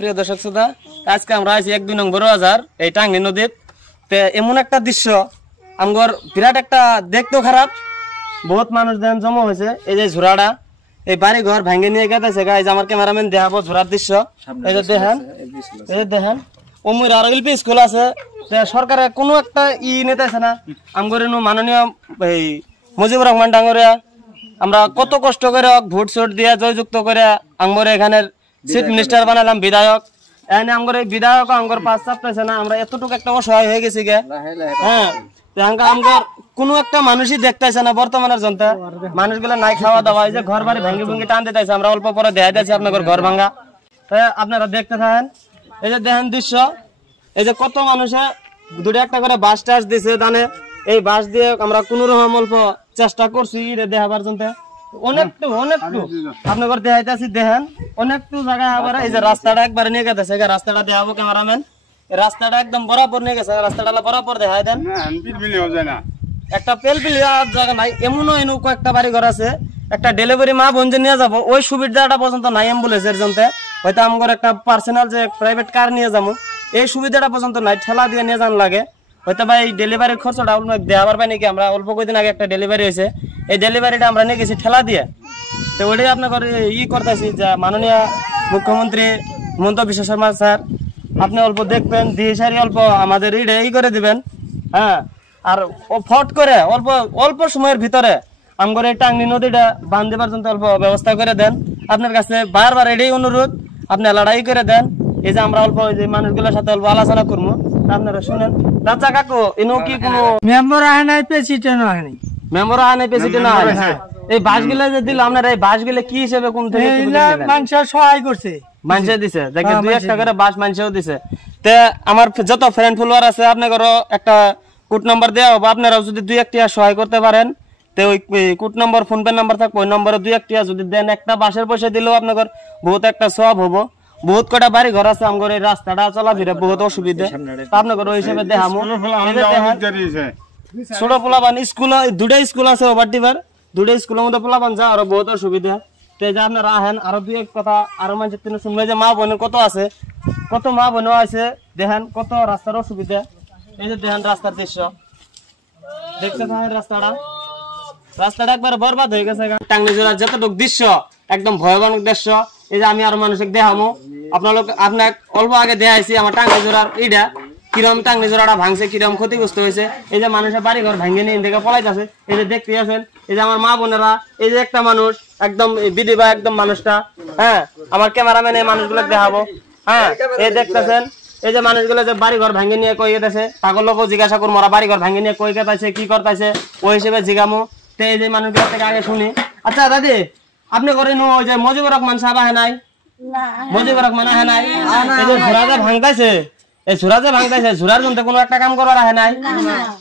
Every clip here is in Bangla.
প্রিয় দর্শক শ্রোতা, আজকে আমরা আছি 1-2 নং বড়বাজার এই টাঙ্গি নদীর। এমন একটা দৃশ্য আমগর বিরাট একটা দেখতেও খারাপ, বহুত মানুষ দেন জমা হয়েছে। এই যে ঝোড়াটা এই বাড়ি ঘর ভাঙ্গে নিয়ে গেছে, গাইজ আমার ক্যামেরাম্যান দেখাবো ঝোড়ার দৃশ্য। এই যে দেখেন, এই যে দেখেন অমুর আর এলপি স্কুল আছে, সরকারের কোনো একটা নিতেছে না। আমগর মাননীয় এই মুজিবুর রহমান ডাঙ্গরিয়া আমরা কত কষ্ট করে ভোট সোট দিয়ে জয়যুক্ত করে আমগর এখানে চিফ মিনিস্টার বানালাম, বিধায়ক। এখানে আমগর এই বিধায়ক আমগর পাঁচ চাপতেছে না, আমরা এতটুকু একটা অসহায় হয়ে গেছি গে। হ্যাঁ, আমগর কোনো একটা মানুষই দেখতেছে না বর্তমানের জনতা। মানুষগুলো নাই খাওয়া দাওয়া, এই যে ঘর বাড়ি ভেঙে ভেঙে টান দিতেছে। আমরা অল্প পরে দেখা যাচ্ছে আপনাদের ঘর ভাঙ্গা, আপনারা দেখতে থাকেন। এই যে দেখেন দৃশ্য, এই যে কত মানুষে 2-1টা করে বাস টাস দিছে দানে। এই বাস দিয়ে আমরা কোন রকম অল্প চেষ্টা করছি দেখাবার জন্য। অনেকটু আপনাদের দেখাইতেছি, দেখেন অনেকটু জায়গায় আবার এই যে রাস্তাটা একবার নিয়ে গেছে, রাস্তাটা দেখাবো ক্যামেরাম্যান। রাস্তাটা একদম বরাবর নিয়ে গেছে, রাস্তাটা বরাবর দেখাই দেন। একটা পেলপিলি জায়গা নাই, এমনও কয়েকটা বাড়ি ঘর আছে। একটা ডেলিভারি মা বোন যে নিয়ে যাবো ওই সুবিধাটা পর্যন্ত নাই অ্যাম্বুলেন্সের জন্য। হয়তো আমার একটা পার্সোনাল যে প্রাইভেট কার নিয়ে যাবো এই সুবিধাটা পর্যন্ত নাই, ঠেলা দিয়ে নিয়ে যান লাগে। হয়তো ভাই ডেলিভারির খরচটা দেওয়ার পাই নাকি। আমরা অল্প কয়েকদিন আগে একটা ডেলিভারি হয়েছে, এই ডেলিভারিটা আমরা নিয়ে গেছি ঠেলা দিয়ে। তো ওইটাই আপনার করতেছি যে মাননীয় মুখ্যমন্ত্রী হিমন্ত বিশ্ব শর্মা স্যার, আপনি অল্প দেখবেন, দিয়ে সারি অল্প আমাদের করে দিবেন। হ্যাঁ, আর ফট করে অল্প সময়ের ভিতরে আমগর এই টাঙ্গি নদীটা বাঁধ দেবার জন্য অল্প ব্যবস্থা করে দেন। আপনার কাছে বারবার এটাই অনুরোধ, আপনি লড়াই করে দেন। এই যে আমরা অল্প যে মানুষগুলোর সাথে অল্প আলোচনা করবো, আপনারা শুনেন। চাচা কাকু এনো কি কোনো মেম্বার আহে নাই, প্রেসিডেন্ট আহে নাই, মেম্বার আহে নাই, প্রেসিডেন্ট আহে নাই। এই বাসগুলো যে দিল আপনারা, এই বাসগুলো কি হিসেবে কোন থেকে মানুষ সহায় করছে, মানুষে দিছে, দেখে 2-1টা করে বাস মানুষেও দিছে। তে আমার যত ফ্রেন্ড ফলোয়ার আছে আপনাদেরও একটা কোড নাম্বার দেওয়া হবে। আপনারাও যদি 2-1টা সহায় করতে পারেন, তো ওই কোড নাম্বার ফোনপে নাম্বার থাকবে, ওই নম্বরে 2-1টা যদি দেন, একটা বাসের পয়সা দিলেও আপনাদের বহুত একটা সব হবো। বহুত কটা বাড়ি ঘর আছে আমার এই রাস্তাটা চলাফেরা বহুত অসুবিধা। আপনাদের ওই হিসেবে দেখামো। ছোট পোলাবান স্কুল, 2টা স্কুল আছে ওভারটিভার, 2টা স্কুলের মধ্যে পোলাবান যা আরো বহুত অসুবিধা। তো এই যে আপনারা আহেন, আরো 2-1 কথা আরো মানুষের তিনি শুনবে যে মা বোনের কত আছে, কত মা বোনও আছে। দেখেন কত রাস্তার অসুবিধা। এই যে দেখেন রাস্তার দৃশ্য, দেখতে থাকেন রাস্তাটা একবারে বরবাদ হয়ে গেছে। টাঙ্গি জেলার যতটুকু দৃশ্য একদম ভয়াবহ দৃশ্য। এই যে আমি আরো মানুষকে দেখাবো, আপনার অল্প আগে দেখাইছি আমার টাঙ্গি জোড়ার এইটা কিরম, টাঙ্গি জোড়াটা ভাঙছে, কিরম ক্ষতিগ্রস্ত হয়েছে। এই যে মানুষের বাড়ি ঘর ভাঙে নিয়ে দেখে পলাইতেছে। এই যে দেখতে আছেন, এই যে আমার মা বোনেরা, এই যে একটা মানুষ একদম বিধিবা একদম মানুষটা। হ্যাঁ, আমার ক্যামেরাম্যান এই মানুষগুলো দেখাবো। হ্যাঁ, এই দেখতেছেন এই যে মানুষগুলো যে বাড়ি ঘর ভাঙে নিয়ে কই গেছে, তাকে লোক জিজ্ঞাসা করবো ওরা বাড়ি ঘর ভাঙে নিয়ে কই গেছে, কি করতেছে, ওই হিসেবে জিগামো। তো এই যে মানুষগুলো থেকে আগে শুনি। আচ্ছা দাদি, আপনি করেন ওই যে মুজিবুর রহমান সাহেব আহে নাই? মুজিবুর রহমান আহে নাই? এই যে ঝোড়া যে ভাঙতেছে, এই ঝোড়া যে ভাঙতেছে, ঝোড়ার জন্য কোনো একটা কাম করবার আহে নাই?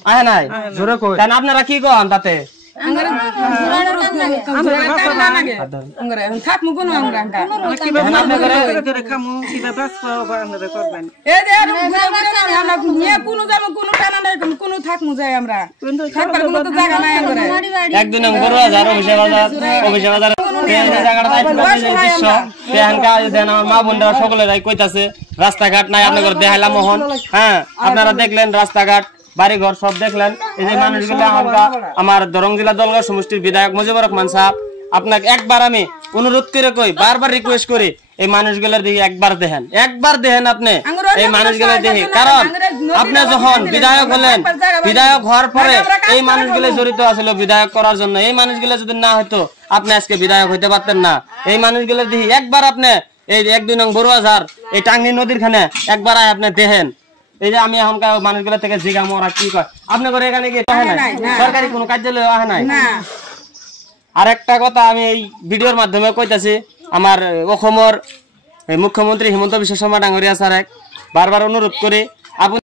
আহে নাই? জোরে কই। কেন আপনারা কি কন তাতে? মা বোনরা সকলেরাই কইতাছে রাস্তাঘাট নাই, আপনাদের দেখাইলাম মোহন। হ্যাঁ, আপনারা দেখলেন রাস্তাঘাট বাড়ি ঘর সব দেখলেন। এই যে মানুষগুলো আমার দরং জেলা দলগড় সমষ্টির বিধায়ক মুজিবুর রহমান সাহেব, আপনাকে একবার আমি অনুরোধ করে কই, বারবার রিকোয়েস্ট করি, এই মানুষগুলোর দিকে একবার দেখেন আপনি এই মানুষগুলোর দিকে। কারণ আপনি যখন বিধায়ক হলেন, বিধায়ক হওয়ার পরে এই মানুষগুলো জড়িত আছিল বিধায়ক করার জন্য। এই মানুষগুলো যদি না হইতো আপনি আজকে বিধায়ক হইতে পারতেন না। এই মানুষগুলোর দিকে একবার আপনি এই 1-2 নং বড়বাজার এই টাঙ্গি নদীর খানে একবার আপনি দেখেন। এই যে আমি এখনকার মানুষগুলো থেকে জিগাম ওরা কি কয়। আপনি করে এখানে কি সরকারি কোনো কার্যালয় আহে নাই? আর একটা কথা আমি এই ভিডিওর মাধ্যমে কইতাছি, আমার অসমের মুখ্যমন্ত্রী হিমন্ত বিশ্ব শর্মা ডাঙ্গরিয়া স্যার বারবার অনুরোধ করি, আপনি